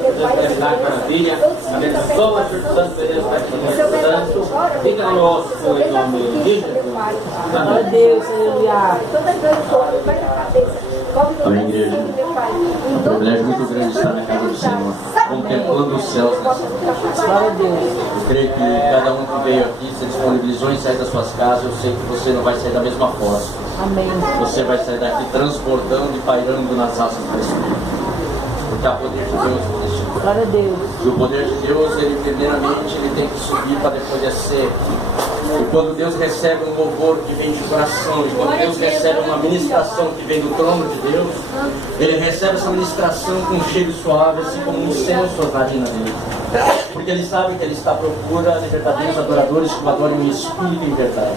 fazer milagre, maravilha. Abençoa, Espírito Santo, Deus vai fazer tanto. Fica conosco em nome de Jesus. Glória a Deus, aleluia. Amém, igreja. É um privilégio muito grande estar na casa do Senhor, contemplando os céus nessa noite. Glória a Deus. Eu creio que cada um que veio aqui se disponibilizou em sair das suas casas. Eu sei que você não vai sair da mesma forma. Amém. Você vai sair daqui transbordando e pairando nas asas do Espírito. Porque há poder de Deus neste lugar. Glória a Deus. E o poder de Deus, ele primeiramente ele tem que subir para depois descer. E quando Deus recebe um louvor que vem de coração, e quando Deus recebe uma ministração que vem do trono de Deus, Ele recebe essa ministração com um cheiro suave, assim como um incenso à vagina dele. Porque Ele sabe que Ele está à procura de verdadeiros adoradores que o adorem em espírito e em verdade.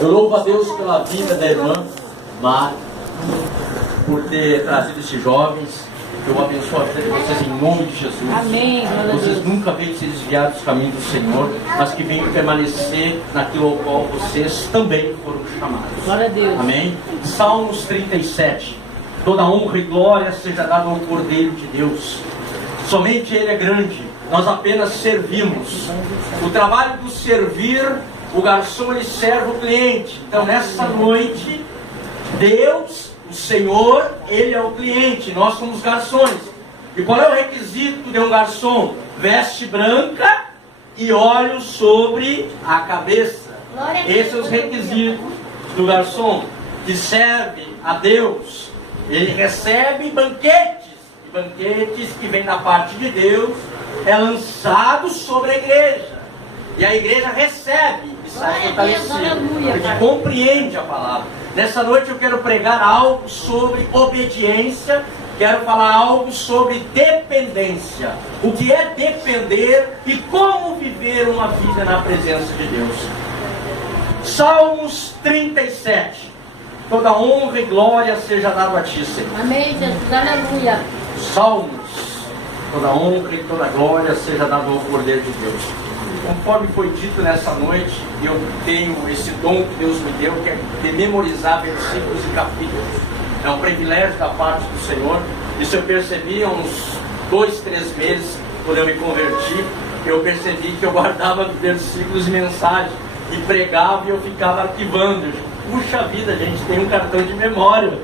Eu louvo a Deus pela vida da irmã Mar, por ter trazido esses jovens. Eu abençoo a vida de vocês em nome de Jesus. Amém. Vocês nunca venham se desviar dos caminhos do Senhor, mas que venham permanecer naquilo ao qual vocês também foram chamados. Glória a Deus. Amém? Salmos 37. Toda honra e glória seja dada ao Cordeiro de Deus. Somente Ele é grande, nós apenas servimos. O trabalho do servir, o garçom ele serve o cliente. Então nessa noite, Deus, o Senhor, Ele é o cliente, nós somos garçons. E qual é o requisito de um garçom? Veste branca e óleo sobre a cabeça. Esses são os requisitos do garçom que serve a Deus. Ele recebe banquetes, e banquetes que vêm da parte de Deus, é lançado sobre a igreja. E a igreja recebe e sai fortalecida, porque compreende a palavra. Nessa noite eu quero pregar algo sobre obediência, quero falar algo sobre dependência. O que é depender e como viver uma vida na presença de Deus. Salmos 37. Toda honra e glória seja dada a ti, Senhor. Amém, Jesus, aleluia. Salmos. Toda honra e toda glória seja dada ao Cordeiro de Deus. Conforme foi dito nessa noite, eu tenho esse dom que Deus me deu, que é de memorizar versículos e capítulos. É um privilégio da parte do Senhor. Isso eu percebi há uns 2, 3 meses, quando eu me converti. Eu percebi que eu guardava versículos e mensagens, e pregava e eu ficava arquivando. Puxa vida, a gente tem um cartão de memória.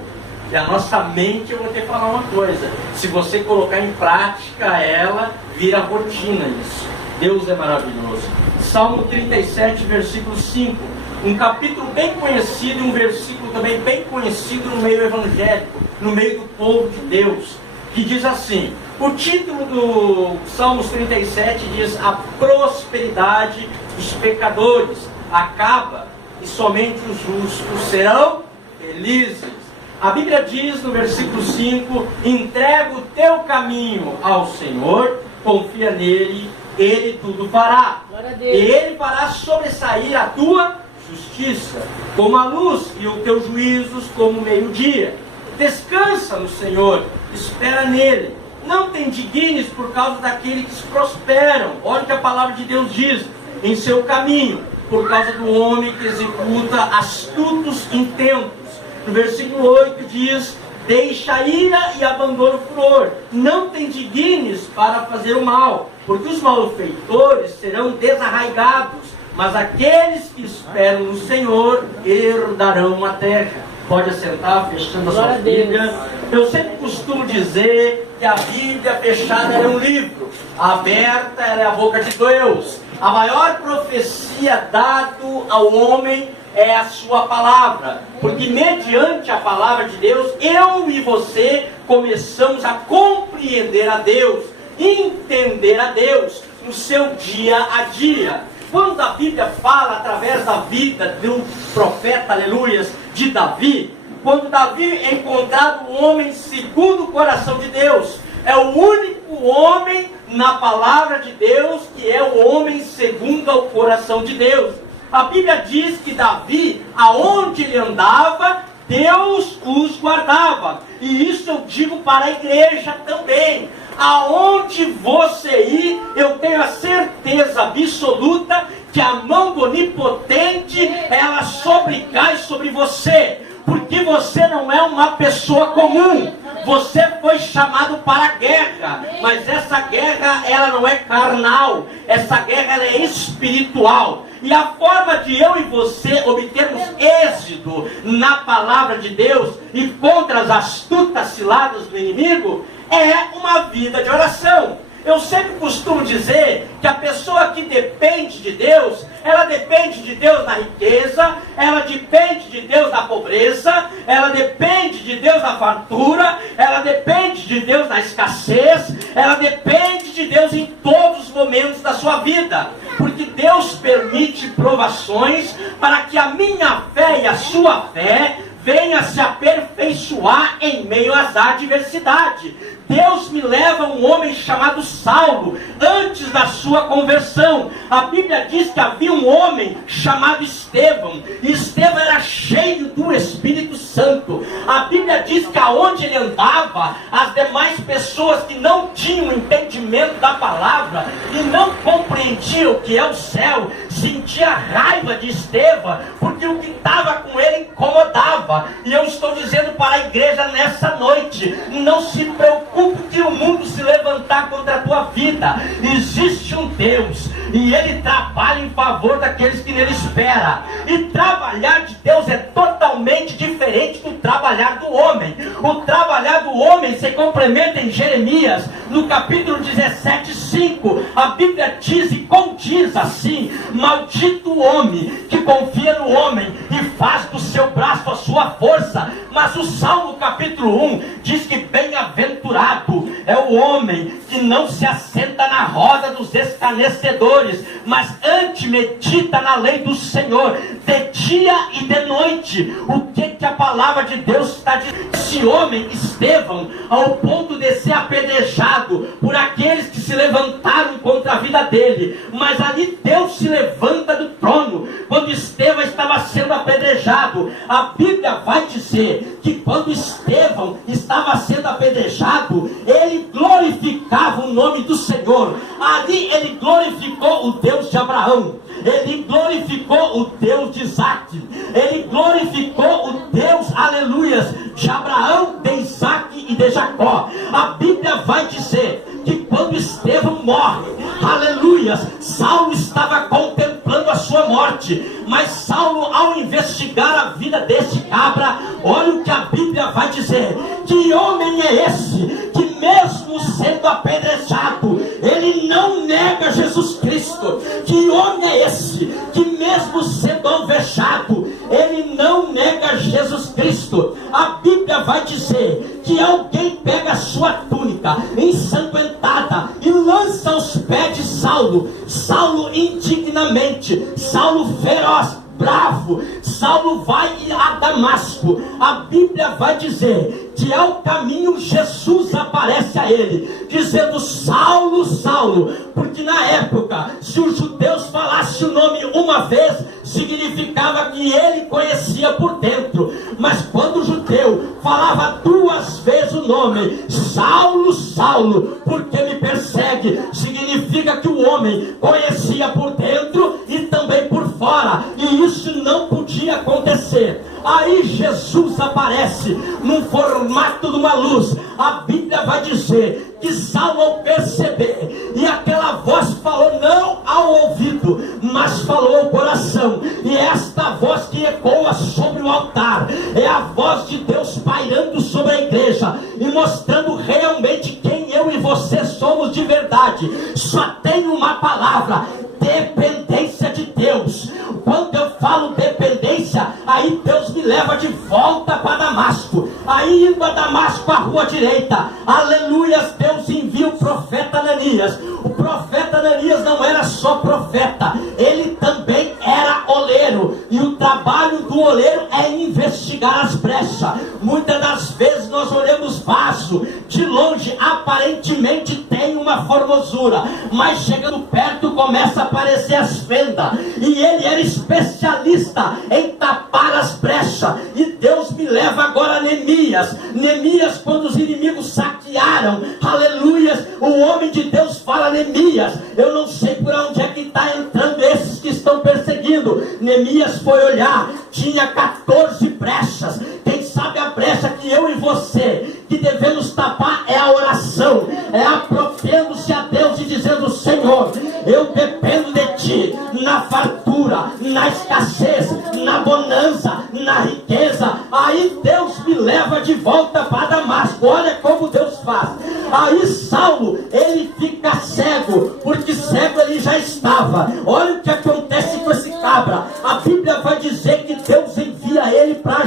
E a nossa mente, eu vou ter que falar uma coisa: se você colocar em prática ela, vira rotina isso. Deus é maravilhoso. Salmo 37, versículo 5. Um capítulo bem conhecido e um versículo também bem conhecido no meio evangélico, no meio do povo de Deus, que diz assim: o título do Salmos 37 diz: a prosperidade dos pecadores acaba e somente os justos serão felizes. A Bíblia diz no versículo 5: entrega o teu caminho ao Senhor, confia nele, Ele tudo fará. E Ele fará sobressair a tua justiça como a luz e os teus juízos como o meio-dia. Descansa no Senhor, espera nele. Não te indignes por causa daqueles que prosperam. Olha o que a palavra de Deus diz: em seu caminho, por causa do homem que executa astutos intentos. No versículo 8 diz: deixa a ira e abandona o furor. Não te indignes para fazer o mal, porque os malfeitores serão desarraigados, mas aqueles que esperam no Senhor herdarão a terra. Pode assentar, fechando a sua Bíblia. Eu sempre costumo dizer que a Bíblia fechada é um livro, a aberta é a boca de Deus. A maior profecia dada ao homem é a sua palavra, porque mediante a palavra de Deus, eu e você começamos a compreender a Deus, entender a Deus no seu dia a dia. Quando a Bíblia fala através da vida do profeta, aleluias, de Davi, quando Davi é encontrado um homem segundo o coração de Deus, é o único homem na palavra de Deus que é o homem segundo o coração de Deus. A Bíblia diz que Davi, aonde ele andava, Deus os guardava. E isso eu digo para a igreja também. Aonde você ir, eu tenho a certeza absoluta que a mão do Onipotente, ela sobrecai sobre você. Porque você não é uma pessoa comum. Você foi chamado para a guerra, mas essa guerra ela não é carnal, essa guerra ela é espiritual. E a forma de eu e você obtermos êxito na palavra de Deus e contra as astutas ciladas do inimigo é uma vida de oração. Eu sempre costumo dizer que a pessoa que depende de Deus, ela depende de Deus na riqueza, ela depende de Deus na pobreza, ela depende de Deus na fartura, ela depende de Deus na escassez, ela depende de Deus em todos os momentos da sua vida. Porque Deus permite provações para que a minha fé e a sua fé venha se aperfeiçoar em meio às adversidades. Deus me leva a um homem chamado Saulo, antes da sua conversão. A Bíblia diz que havia um homem chamado Estevão, e Estevão era cheio do Espírito Santo. A Bíblia diz que aonde ele andava, as demais pessoas que não tinham entendimento da palavra, e não compreendiam o que é o céu, sentia raiva de Estevão, porque o que estava com ele incomodava. E eu estou dizendo para a igreja nessa noite, não se preocupe que o mundo se levantar contra a tua vida. Existe um Deus, e Ele trabalha em favor daqueles que nele esperam. E trabalhar de Deus é totalmente diferente do trabalhar do homem. O trabalhar do homem se complementa em Jeremias, no capítulo 17:5. A Bíblia diz e condiz assim: maldito o homem que confia no homem e faz do seu braço a sua força. Mas o Salmo capítulo 1 diz que bem-aventurado é o homem que não se assenta na roda dos escarnecedores, mas antes medita na lei do Senhor, de dia e de noite. O que a palavra de Deus está dizendo? Esse homem, Estevão, ao ponto de ser apedrejado por aqueles que se levantaram contra a vida dele, mas ali Deus se levanta do trono. Quando Estevão estava sendo apedrejado, a Bíblia vai dizer que quando Estevão estava sendo apedrejado, ele glorificava o nome do Senhor. Ali ele glorificou o Deus de Abraão, ele glorificou o Deus de Isaac, ele glorificou o Deus, aleluias, de Abraão, de Isaac e de Jacó. A Bíblia vai dizer que quando Estevão morre, aleluias, Saulo estava contemplando a sua morte. Mas Saulo, ao investigar a vida deste cabra, olha o que a Bíblia vai dizer: que homem é esse que mesmo sendo apedrejado, ele não nega Jesus Cristo? Que homem é esse que mesmo sendo alvejado, ele não nega Jesus Cristo? A Bíblia vai dizer que alguém pega a sua túnica ensanguentada e lança aos pés de Saulo. Saulo indignamente, Saulo feroz, bravo, Saulo vai a Damasco. A Bíblia vai dizer que ao caminho Jesus aparece a ele, dizendo: Saulo, Saulo, porque na época, se os judeus falassem o nome uma vez, significava que ele conhecia por dentro. Mas quando o judeu falava duas vezes o nome, Saulo, Saulo, porque me persegue, significa que o homem conhecia por dentro e também por fora, e isso não podia acontecer. Aí Jesus aparece num formato de uma luz. A Bíblia vai dizer que Saulo, ao perceber, e aquela voz falou não ao ouvido, mas falou ao coração. E esta voz que ecoa sobre o altar é a voz de Deus pairando sobre a igreja e mostrando realmente quem eu e você somos de verdade. Só tem uma palavra: dependência de Deus. Quando eu falo dependência, aí Deus me leva de volta para Damasco. Aí indo a Damasco, a rua direita, aleluias, Deus envia o profeta Ananias. O profeta Ananias não era só profeta, ele também era oleiro. E o trabalho do oleiro é investigar as brechas. Muitas das vezes nós olhamos vaso, de longe aparentemente tem uma formosura, mas chegando perto começa a aparecer as fendas. E ele era especialista em tapar as brechas. E Deus me leva agora a Neemias. Neemias, quando os inimigos saquearam, aleluias, o homem de Deus fala: Neemias, eu não sei por onde é que está entrando esses que estão perseguindo. Neemias foi olhar, tinha 14 brechas. Quem sabe a brecha que eu e você que devemos tapar é a oração, é apropriando-se a Deus e dizendo: Senhor, eu dependo de Ti, na fartura, na escassez, na bonança, na riqueza. Aí Deus me leva de volta para Damasco. Olha como Deus faz. Aí Saulo, ele fica cego, porque cego ele já estava. Olha o que acontece com esse cabra. A Bíblia vai dizer que Deus envia ele para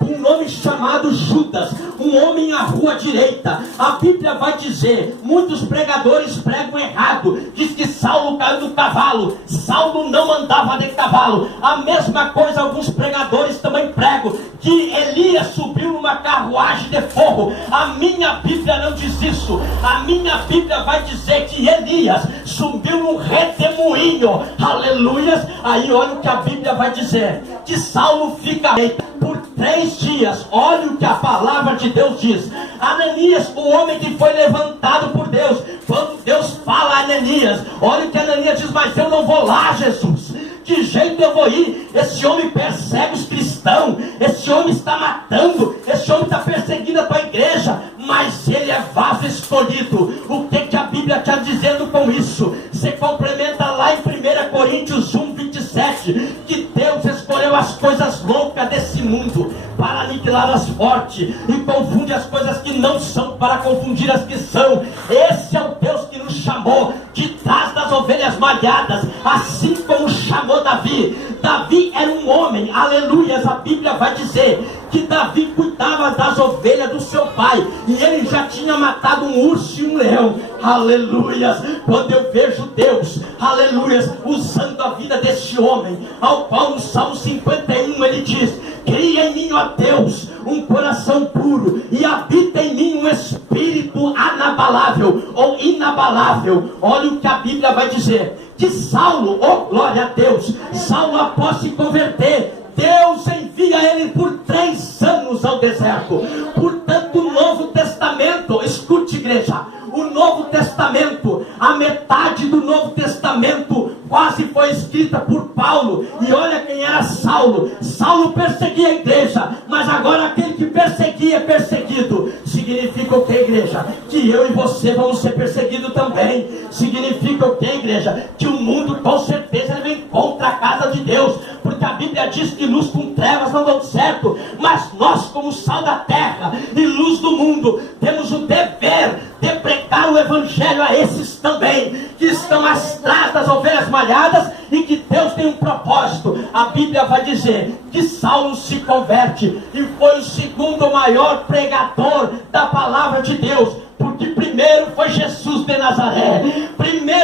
um nome chamado Judas, um homem à rua direita. A Bíblia vai dizer, muitos pregadores pregam errado, diz que Saulo caiu do cavalo. Saulo não andava de cavalo. A mesma coisa alguns pregadores também pregam, que Elias subiu numa carruagem de fogo. A minha Bíblia não diz isso. A minha Bíblia vai dizer que Elias subiu num redemoinho. Aleluias. Aí olha o que a Bíblia vai dizer, que Saulo fica por 3 dias. Olha o que a palavra de Deus diz. Ananias, o homem que foi levantado por Deus, quando Deus fala a Ananias, olha o que Ananias diz: mas eu não vou lá, Jesus. Que jeito eu vou ir? Esse homem persegue os cristãos, esse homem está matando, esse homem está perseguindo a tua igreja, mas ele é vaso escolhido. O que a Bíblia está dizendo com isso? Você complementa lá em 1 Coríntios 1:27, que Deus escolheu as coisas loucas desse mundo para aniquilar as fortes, e confunde as coisas que não são para confundir as que são. Esse é o Deus que nos chamou de trás das ovelhas malhadas, assim como chamou Davi. Davi era um homem, aleluias. A Bíblia vai dizer que Davi cuidava das ovelhas do seu pai, e ele já tinha matado um urso e um leão. Aleluias. Quando eu vejo Deus, aleluias, usando a vida desse homem, ao qual no Salmo 51 ele diz: cria em mim, ó Deus, um coração puro, e habita em mim um espírito anabalável ou inabalável. Olha o que a Bíblia vai dizer, que Saulo, oh glória a Deus, Saulo, após se converter, Deus envia ele por 3 anos ao deserto. Portanto, o Novo Testamento, escute, igreja, o Novo Testamento, a metade do Novo Testamento quase foi escrita por Paulo. E olha quem era Saulo. Saulo perseguia a igreja, mas agora aquele que perseguia é perseguido. Significa o que, igreja? Que eu e você vamos ser perseguidos também. Significa o que, igreja? Que o mundo com certeza vem contra a casa de Deus, porque a Bíblia diz que luz com trevas não dão certo. Mas nós, como sal da terra e luz do mundo, temos o dever de pregar o Evangelho a esses também, que estão atrás das ovelhas malhadas, e que Deus tem um propósito. A Bíblia vai dizer que Saulo se converte e foi o segundo maior pregador da palavra de Deus, porque primeiro foi Jesus de Nazaré, primeiro